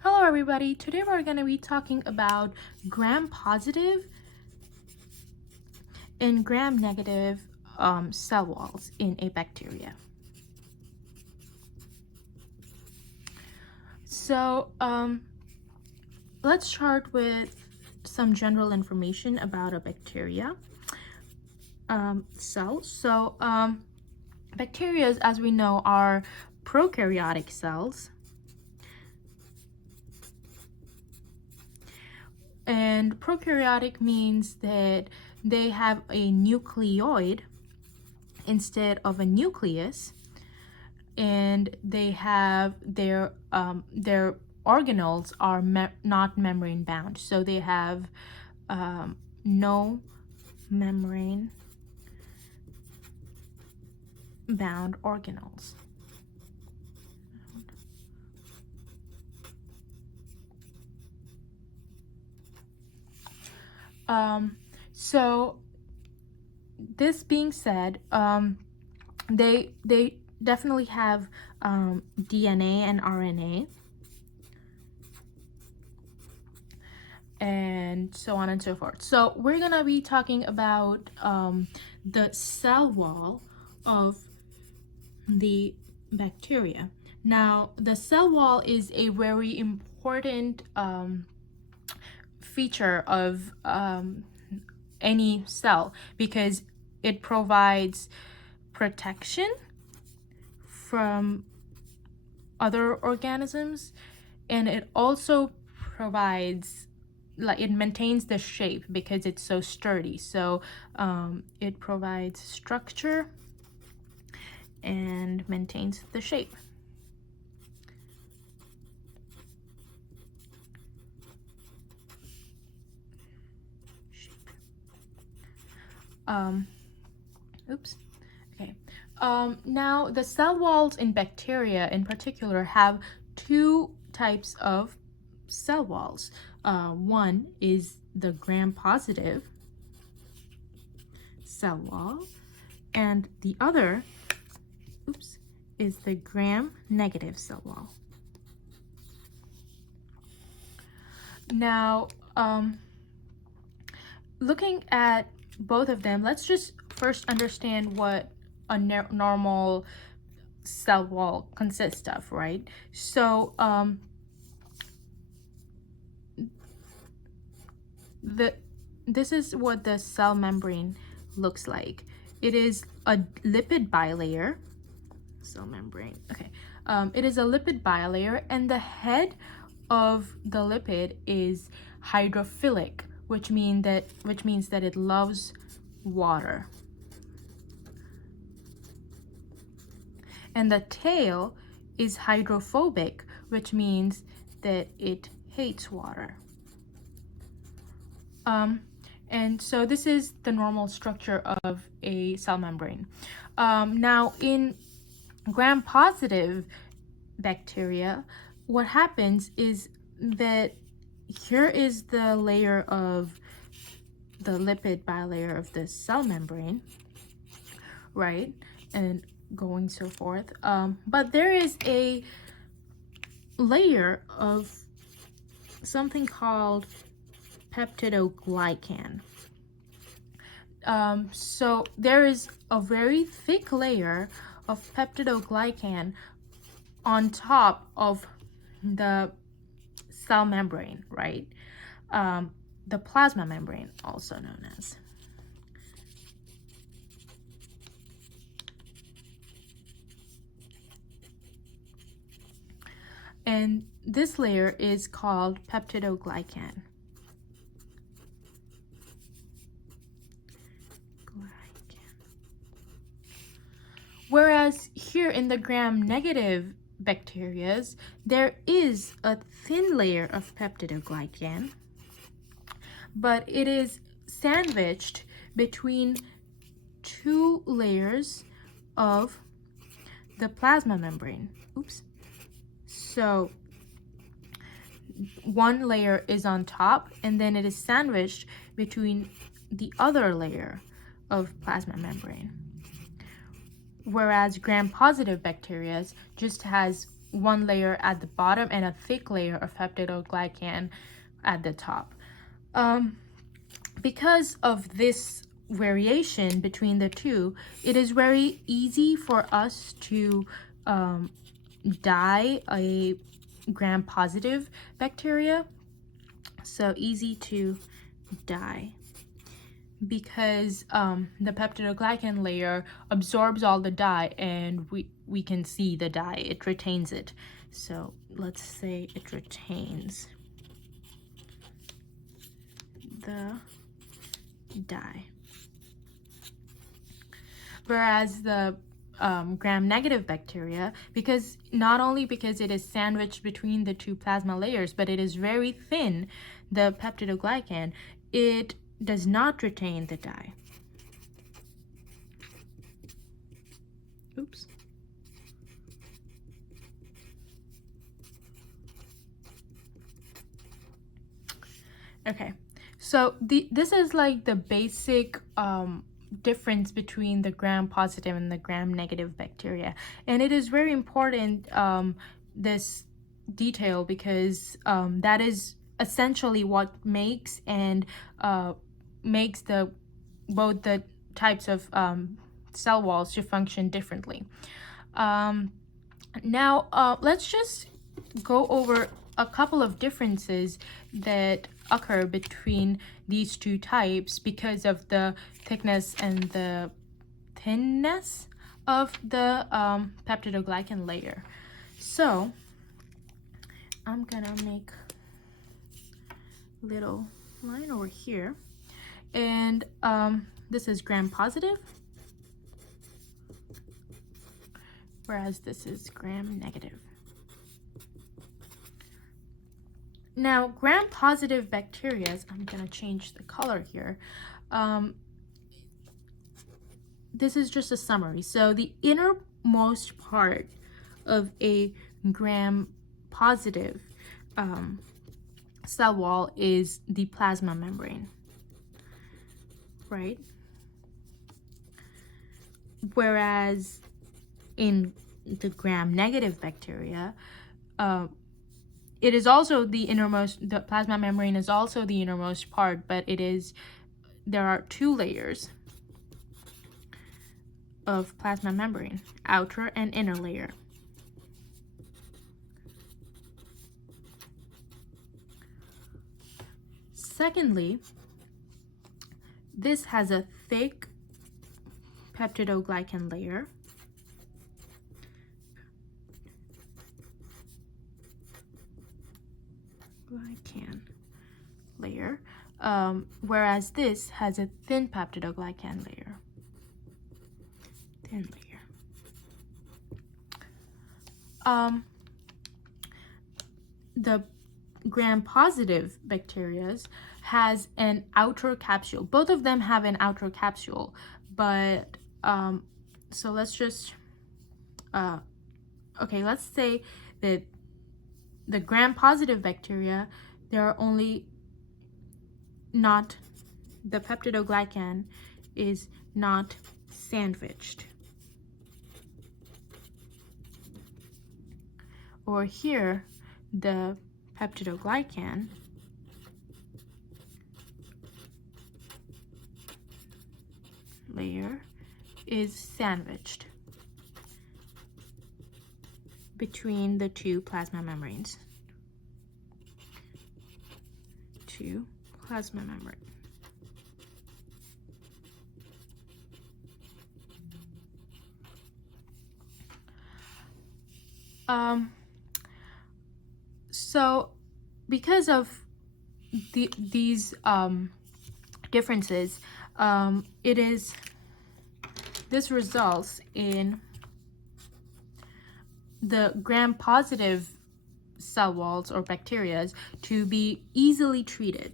Hello everybody, today we're going to be talking about gram-positive and gram-negative cell walls in a bacteria. So let's start with some general information about a bacteria cell. So bacteria, as we know, are prokaryotic cells. And prokaryotic means that they have a nucleoid instead of a nucleus, and they have their organelles are not membrane bound, so they have no membrane bound organelles. So this being said, they definitely have DNA and RNA and so on and so forth. So we're gonna be talking about the cell wall of the bacteria. Now, the cell wall is a very important feature of any cell because it provides protection from other organisms, and it also provides, like, it maintains the shape because it's so sturdy. So it provides structure and maintains the shape. Now the cell walls in bacteria in particular have two types of cell walls. One is the gram-positive cell wall, and the other, is the gram-negative cell wall. Now, looking at both of them, let's just first understand what a normal cell wall consists of, right? So this is what the cell membrane looks like. It is a lipid bilayer. Cell membrane. Okay. It is a lipid bilayer, and the head of the lipid is hydrophilic, which means that it loves water. And the tail is hydrophobic, which means that it hates water. And so this is the normal structure of a cell membrane. Now, in gram-positive bacteria, what happens is that here is the layer of the lipid bilayer of the cell membrane, right? And going so forth. But there is a layer of something called Peptidoglycan. So there is a very thick layer of peptidoglycan on top of the cell membrane, right? The plasma membrane, also known as. And this layer is called peptidoglycan. Whereas here in the gram-negative bacterias, there is a thin layer of peptidoglycan, but it is sandwiched between two layers of the plasma membrane. So one layer is on top, and then it is sandwiched between the other layer of plasma membrane. Whereas gram-positive bacteria just has one layer at the bottom and a thick layer of peptidoglycan at the top. Because of this variation between the two, it is very easy for us to dye a gram-positive bacteria. So easy to dye because the peptidoglycan layer absorbs all the dye, and we can see the dye. It retains it. So let's say it retains the dye. Whereas the gram-negative bacteria, not only because it is sandwiched between the two plasma layers, but it is very thin, the peptidoglycan, it does not retain the dye. Oops. Okay, so this is like the basic difference between the gram-positive and the gram-negative bacteria, and it is very important, this detail, because that is essentially what makes both the types of cell walls to function differently. Now let's just go over a couple of differences that occur between these two types because of the thickness and the thinness of the peptidoglycan layer. So I'm gonna make a little line over here, and this is gram-positive, whereas this is gram-negative. Now, gram-positive bacteria, I'm going to change the color here. This is just a summary. So the innermost part of a gram-positive cell wall is the plasma membrane, right? Whereas in the gram-negative bacteria, it is also the plasma membrane is also the innermost part, but there are two layers of plasma membrane, outer and inner layer. Secondly, this has a thick peptidoglycan layer. Whereas this has a thin peptidoglycan layer. The gram-positive bacteria has an outer capsule. Both of them have an outer capsule, but so let's just let's say that the gram-positive bacteria, the peptidoglycan is not sandwiched. Or here, the peptidoglycan layer is sandwiched between the two plasma membranes. So because of these differences, this results in the gram-positive cell walls or bacteria to be easily treated,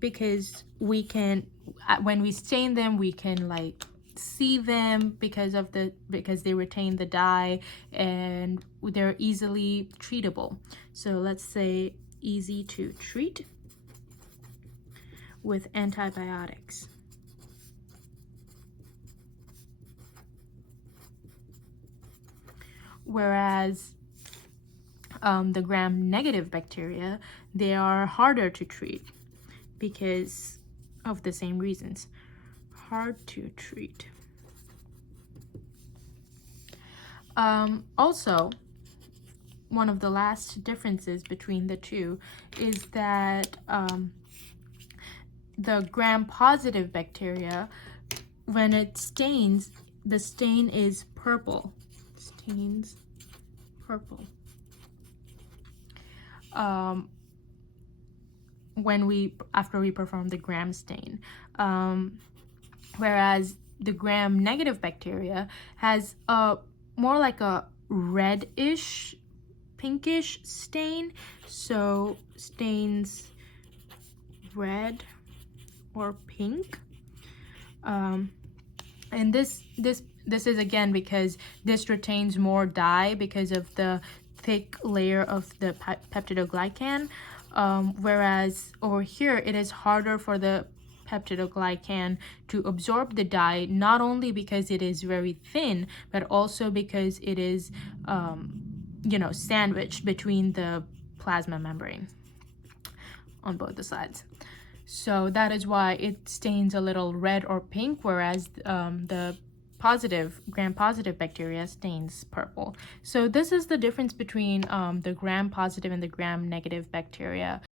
because when we stain them, we can see them because they retain the dye, and they're easily treatable. So let's say easy to treat with antibiotics. Whereas the gram-negative bacteria, they are harder to treat because of the same reasons. Hard to treat. Also, one of the last differences between the two is that the gram-positive bacteria, when it stains, the stain is purple. Stains purple. After we perform the gram stain, whereas the gram-negative bacteria has more like a reddish, pinkish stain, so stains red or pink. And this is again because this retains more dye because of the thick layer of the peptidoglycan, whereas over here it is harder for the peptidoglycan to absorb the dye, not only because it is very thin, but also because it is sandwiched between the plasma membrane on both the sides. So that is why it stains a little red or pink, whereas the gram-positive bacteria stains purple. So this is the difference between the gram-positive and the gram-negative bacteria.